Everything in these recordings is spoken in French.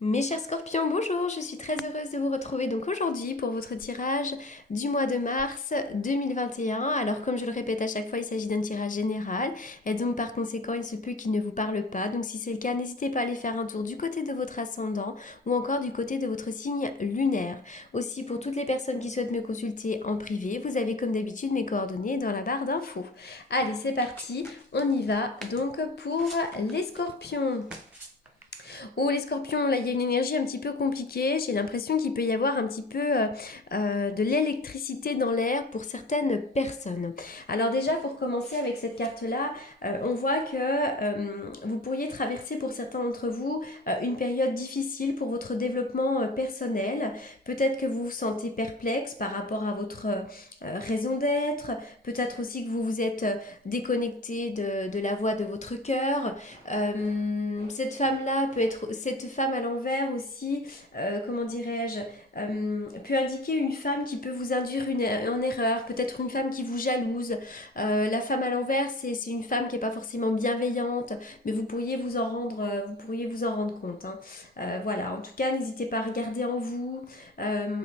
Mes chers scorpions, bonjour, je suis très heureuse de vous retrouver donc aujourd'hui pour votre tirage du mois de mars 2021. Alors comme je le répète à chaque fois, il s'agit d'un tirage général et donc par conséquent il se peut qu'il ne vous parle pas. Donc si c'est le cas, n'hésitez pas à aller faire un tour du côté de votre ascendant ou encore du côté de votre signe lunaire. Aussi pour toutes les personnes qui souhaitent me consulter en privé, vous avez comme d'habitude mes coordonnées dans la barre d'infos. Allez, c'est parti, on y va donc pour les scorpions. Oh, les scorpions, là, il y a une énergie un petit peu compliquée. J'ai l'impression qu'il peut y avoir un petit peu de l'électricité dans l'air pour certaines personnes. Alors déjà, pour commencer avec cette carte-là, on voit que vous pourriez traverser pour certains d'entre vous une période difficile pour votre développement personnel. Peut-être que vous vous sentez perplexe par rapport à votre raison d'être. Peut-être aussi que vous vous êtes déconnecté de la voix de votre cœur. Cette femme-là peut être, cette femme à l'envers aussi, comment dirais-je, peut indiquer une femme qui peut vous induire en erreur, peut-être une femme qui vous jalouse. La femme à l'envers, c'est une femme qui n'est pas forcément bienveillante, mais vous pourriez vous en rendre compte, hein. Voilà, en tout cas, n'hésitez pas à regarder en vous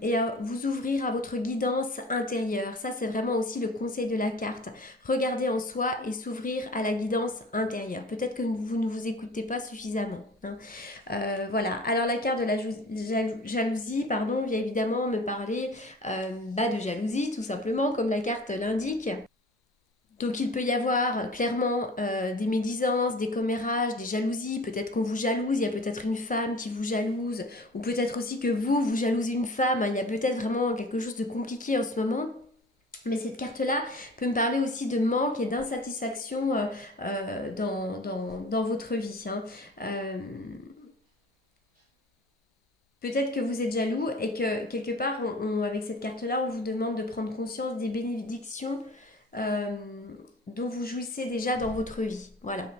et à vous ouvrir à votre guidance intérieure. Ça, c'est vraiment aussi le conseil de la carte. Regarder en soi et s'ouvrir à la guidance intérieure. Peut-être que vous ne vous écoutez pas suffisamment, hein. Voilà. Alors la carte de la jalousie, pardon, vient évidemment me parler de jalousie, tout simplement, comme la carte l'indique. Donc il peut y avoir clairement des médisances, des commérages, des jalousies, peut-être qu'on vous jalouse, il y a peut-être une femme qui vous jalouse, ou peut-être aussi que vous jalousez une femme, hein. Il y a peut-être vraiment quelque chose de compliqué en ce moment. Mais cette carte-là peut me parler aussi de manque et d'insatisfaction dans votre vie, hein. Euh, Peut-être que vous êtes jaloux et que quelque part, avec cette carte-là, on vous demande de prendre conscience des bénédictions euh, dont vous jouissez déjà dans votre vie. Voilà.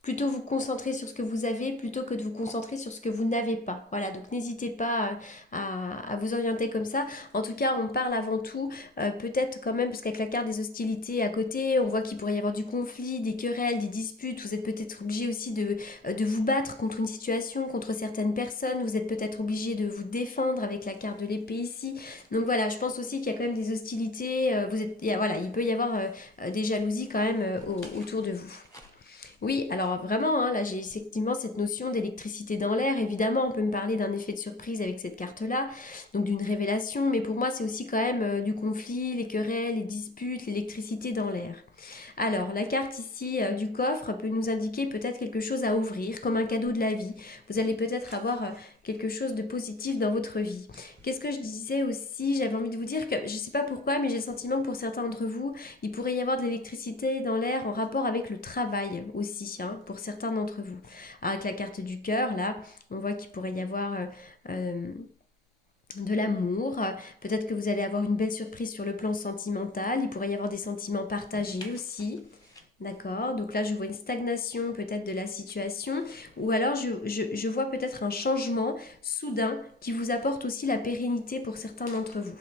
Plutôt vous concentrer sur ce que vous avez plutôt que de vous concentrer sur ce que vous n'avez pas. Voilà, donc n'hésitez pas à vous orienter comme ça. En tout cas, on parle avant tout, peut-être quand même, parce qu'avec la carte des hostilités à côté, on voit qu'il pourrait y avoir du conflit, des querelles, des disputes. Vous êtes peut-être obligé aussi de vous battre contre une situation, contre certaines personnes. Vous êtes peut-être obligé de vous défendre avec la carte de l'épée ici. Donc voilà, je pense aussi qu'il y a quand même des hostilités. Voilà, il peut y avoir des jalousies quand même autour de vous. Oui, alors vraiment, hein, là j'ai effectivement cette notion d'électricité dans l'air. Évidemment, on peut me parler d'un effet de surprise avec cette carte-là, donc d'une révélation, mais pour moi c'est aussi quand même du conflit, les querelles, les disputes, l'électricité dans l'air. Alors, la carte ici du coffre peut nous indiquer peut-être quelque chose à ouvrir, comme un cadeau de la vie. Vous allez peut-être avoir quelque chose de positif dans votre vie. Qu'est-ce que je disais aussi? J'avais envie de vous dire que je ne sais pas pourquoi, mais j'ai le sentiment que pour certains d'entre vous, il pourrait y avoir de l'électricité dans l'air en rapport avec le travail aussi, hein, pour certains d'entre vous. Avec la carte du cœur, là, on voit qu'il pourrait y avoir de l'amour. Peut-être que vous allez avoir une belle surprise sur le plan sentimental. Il pourrait y avoir des sentiments partagés aussi. D'accord, donc là je vois une stagnation peut-être de la situation, ou alors je vois peut-être un changement soudain qui vous apporte aussi la pérennité pour certains d'entre vous.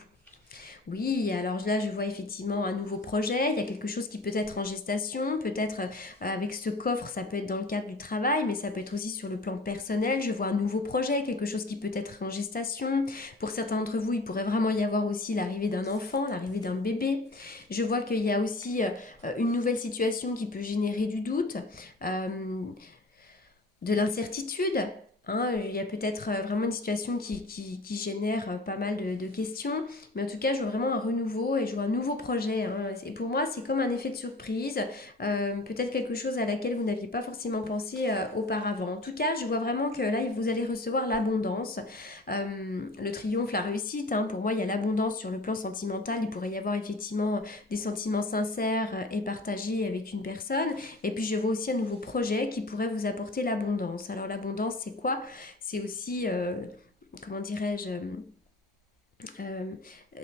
Oui, alors là, je vois effectivement un nouveau projet. Il y a quelque chose qui peut être en gestation. Peut-être avec ce coffre, ça peut être dans le cadre du travail, mais ça peut être aussi sur le plan personnel. Je vois un nouveau projet, quelque chose qui peut être en gestation. Pour certains d'entre vous, il pourrait vraiment y avoir aussi l'arrivée d'un enfant, l'arrivée d'un bébé. Je vois qu'il y a aussi une nouvelle situation qui peut générer du doute, euh, de l'incertitude. Hein. Il y a peut-être vraiment une situation qui génère pas mal de questions, mais en tout cas, je vois vraiment un renouveau et je vois un nouveau projet, hein. Et pour moi, c'est comme un effet de surprise, peut-être quelque chose à laquelle vous n'aviez pas forcément pensé auparavant. En tout cas, je vois vraiment que là, vous allez recevoir l'abondance, le triomphe, la réussite, hein. Pour moi, il y a l'abondance sur le plan sentimental. Il pourrait y avoir effectivement des sentiments sincères et partagés avec une personne. Et puis je vois aussi un nouveau projet qui pourrait vous apporter l'abondance. Alors l'abondance, c'est quoi? C'est aussi, comment dirais-je, euh,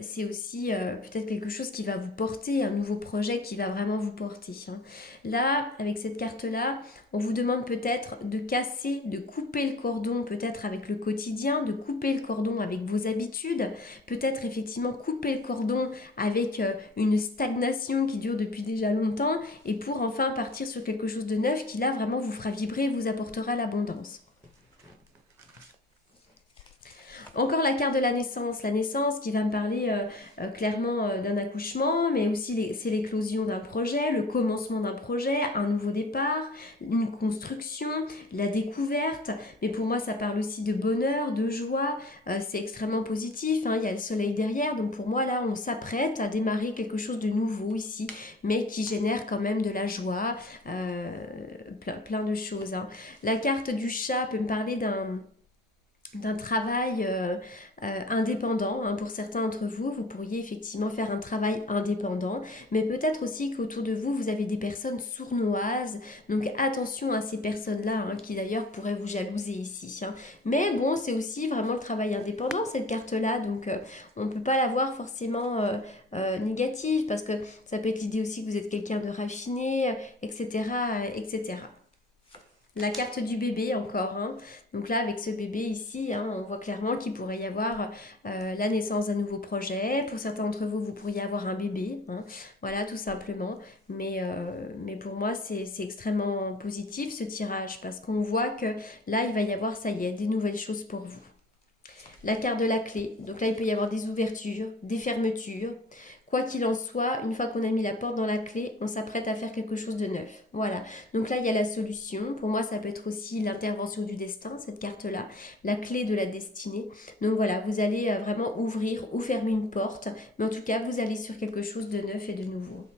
c'est aussi peut-être quelque chose qui va vous porter, un nouveau projet qui va vraiment vous porter, hein. Là, avec cette carte-là, on vous demande peut-être de casser, de couper le cordon peut-être avec le quotidien, de couper le cordon avec vos habitudes, peut-être effectivement couper le cordon avec une stagnation qui dure depuis déjà longtemps, et pour enfin partir sur quelque chose de neuf qui là vraiment vous fera vibrer et vous apportera l'abondance. Encore la carte de la naissance qui va me parler clairement d'un accouchement, mais aussi c'est l'éclosion d'un projet, le commencement d'un projet, un nouveau départ, une construction, la découverte. Mais pour moi, ça parle aussi de bonheur, de joie. C'est extrêmement positif, hein, il y a le soleil derrière, donc pour moi, là, on s'apprête à démarrer quelque chose de nouveau ici, mais qui génère quand même de la joie, plein de choses, hein. La carte du chat peut me parler d'un travail indépendant, hein. Pour certains d'entre vous, vous pourriez effectivement faire un travail indépendant, mais peut-être aussi qu'autour de vous, vous avez des personnes sournoises, donc attention à ces personnes-là, hein, qui d'ailleurs pourraient vous jalouser ici, hein. Mais bon, c'est aussi vraiment le travail indépendant, cette carte-là, donc on ne peut pas la voir forcément négative, parce que ça peut être l'idée aussi que vous êtes quelqu'un de raffiné, etc., etc. La carte du bébé encore, hein. Donc là avec ce bébé ici, hein, on voit clairement qu'il pourrait y avoir la naissance d'un nouveau projet. Pour certains d'entre vous, vous pourriez avoir un bébé, hein. Voilà, tout simplement. Mais pour moi c'est extrêmement positif ce tirage, parce qu'on voit que là il va y avoir, ça y est, des nouvelles choses pour vous. La carte de la clé, donc là il peut y avoir des ouvertures, des fermetures. Quoi qu'il en soit, une fois qu'on a mis la porte dans la clé, on s'apprête à faire quelque chose de neuf. Voilà. Donc là, il y a la solution. Pour moi, ça peut être aussi l'intervention du destin, cette carte-là, la clé de la destinée. Donc voilà, vous allez vraiment ouvrir ou fermer une porte, mais en tout cas, vous allez sur quelque chose de neuf et de nouveau.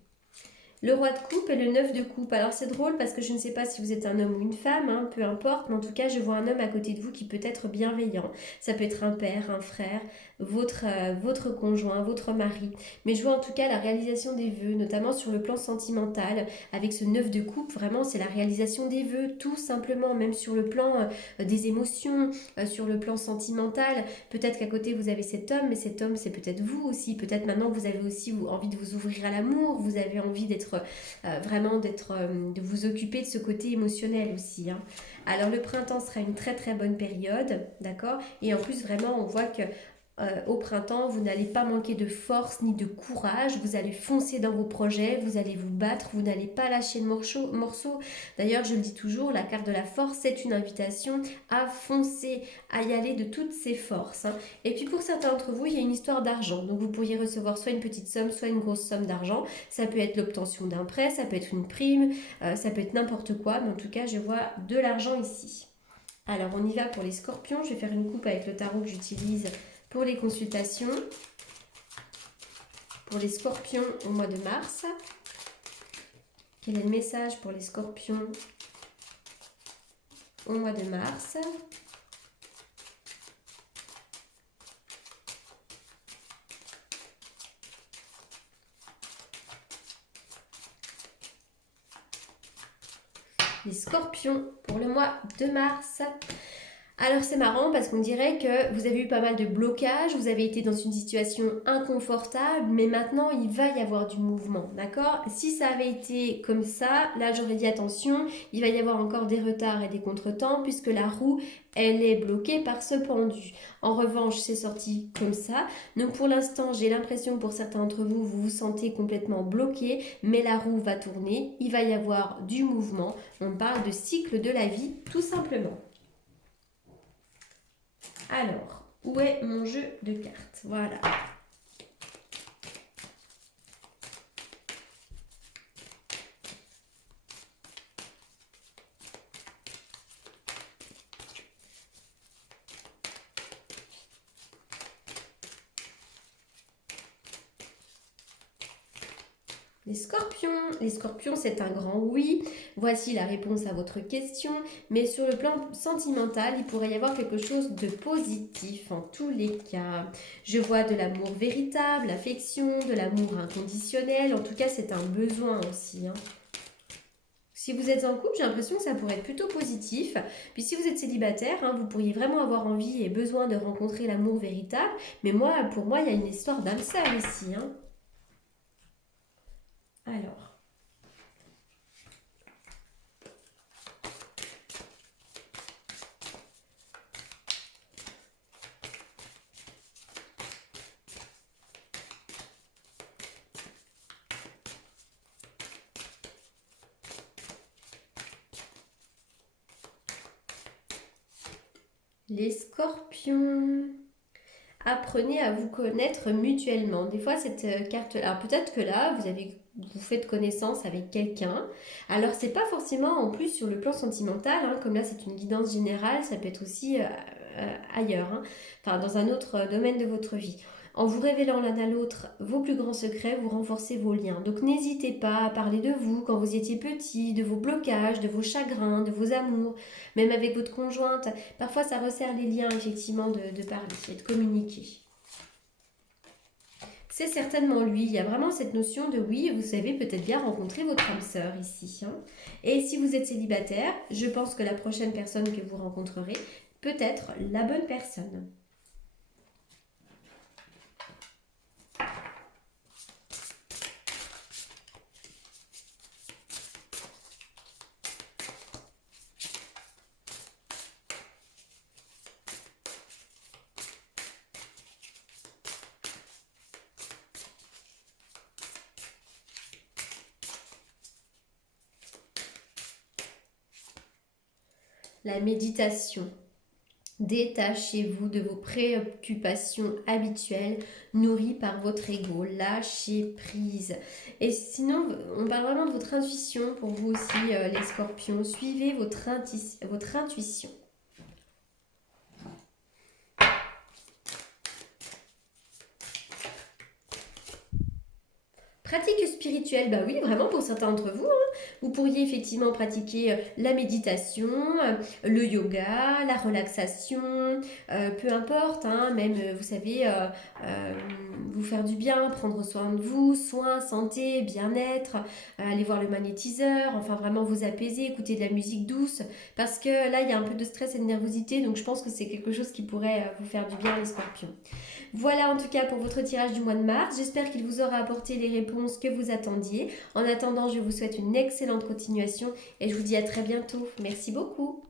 Le roi de coupe et le 9 de coupe. Alors c'est drôle parce que je ne sais pas si vous êtes un homme ou une femme, hein, peu importe, mais en tout cas je vois un homme à côté de vous qui peut être bienveillant. Ça peut être un père, un frère, votre conjoint, votre mari. Mais je vois en tout cas la réalisation des vœux, notamment sur le plan sentimental. Avec ce 9 de coupe, vraiment c'est la réalisation des vœux, tout simplement, même sur le plan des émotions, sur le plan sentimental. Peut-être qu'à côté vous avez cet homme, mais cet homme c'est peut-être vous aussi. Peut-être maintenant vous avez aussi envie de vous ouvrir à l'amour, vous avez envie d'être vraiment de vous occuper de ce côté émotionnel aussi, hein. Alors le printemps sera une très très bonne période, d'accord. Et en plus vraiment on voit que au printemps, vous n'allez pas manquer de force ni de courage, vous allez foncer dans vos projets, vous allez vous battre, vous n'allez pas lâcher le morceau. D'ailleurs, je le dis toujours, la carte de la force, c'est une invitation à foncer, à y aller de toutes ses forces, hein. Et puis pour certains d'entre vous, il y a une histoire d'argent, donc vous pourriez recevoir soit une petite somme, soit une grosse somme d'argent. Ça peut être l'obtention d'un prêt, ça peut être une prime, ça peut être n'importe quoi, mais en tout cas, je vois de l'argent ici. Alors, on y va pour les scorpions. Je vais faire une coupe avec le tarot que j'utilise pour les consultations. Pour les scorpions au mois de mars. Quel est le message pour les scorpions au mois de mars? Les scorpions pour le mois de mars. Alors c'est marrant parce qu'on dirait que vous avez eu pas mal de blocages, vous avez été dans une situation inconfortable, mais maintenant il va y avoir du mouvement, d'accord? Si ça avait été comme ça, là j'aurais dit attention, il va y avoir encore des retards et des contretemps puisque la roue, elle est bloquée par ce pendu. En revanche, c'est sorti comme ça. Donc pour l'instant, j'ai l'impression pour certains d'entre vous, vous vous sentez complètement bloqué, mais la roue va tourner, il va y avoir du mouvement. On parle de cycle de la vie, tout simplement. Alors, où est mon jeu de cartes? Voilà. Les scorpions, c'est un grand oui. Voici la réponse à votre question. Mais sur le plan sentimental, il pourrait y avoir quelque chose de positif en tous les cas. Je vois de l'amour véritable, l'affection, de l'amour inconditionnel. En tout cas, c'est un besoin aussi, hein. Si vous êtes en couple, j'ai l'impression que ça pourrait être plutôt positif. Puis si vous êtes célibataire, hein, vous pourriez vraiment avoir envie et besoin de rencontrer l'amour véritable. Mais pour moi, il y a une histoire d'âme sœur ici, hein. Alors. Les scorpions. apprenez à vous connaître mutuellement. Des fois, cette carte, alors peut-être que là, vous faites connaissance avec quelqu'un. Alors, c'est pas forcément en plus sur le plan sentimental, hein, comme là, c'est une guidance générale, ça peut être aussi ailleurs, hein, enfin, dans un autre domaine de votre vie. En vous révélant l'un à l'autre vos plus grands secrets, vous renforcez vos liens. Donc n'hésitez pas à parler de vous quand vous étiez petit, de vos blocages, de vos chagrins, de vos amours, même avec votre conjointe. Parfois, ça resserre les liens, effectivement, de parler et de communiquer. C'est certainement lui. Il y a vraiment cette notion de oui, vous savez peut-être bien rencontrer votre âme sœur ici, hein. Et si vous êtes célibataire, je pense que la prochaine personne que vous rencontrerez peut être la bonne personne. La méditation. Détachez-vous de vos préoccupations habituelles nourries par votre ego. Lâchez prise. Et sinon, on parle vraiment de votre intuition pour vous aussi, les scorpions. Suivez votre intuition. Pratique spirituelle, bah oui, vraiment pour certains d'entre vous, hein. Vous pourriez effectivement pratiquer la méditation, le yoga, la relaxation, peu importe, hein, même, vous savez, vous faire du bien, prendre soin de vous, soins, santé, bien-être, aller voir le magnétiseur, enfin vraiment vous apaiser, écouter de la musique douce, parce que là, il y a un peu de stress et de nervosité, donc je pense que c'est quelque chose qui pourrait vous faire du bien, les scorpions. Voilà en tout cas pour votre tirage du mois de mars. J'espère qu'il vous aura apporté les réponses que vous attendiez. En attendant, je vous souhaite une excellente continuation et je vous dis à très bientôt. Merci beaucoup.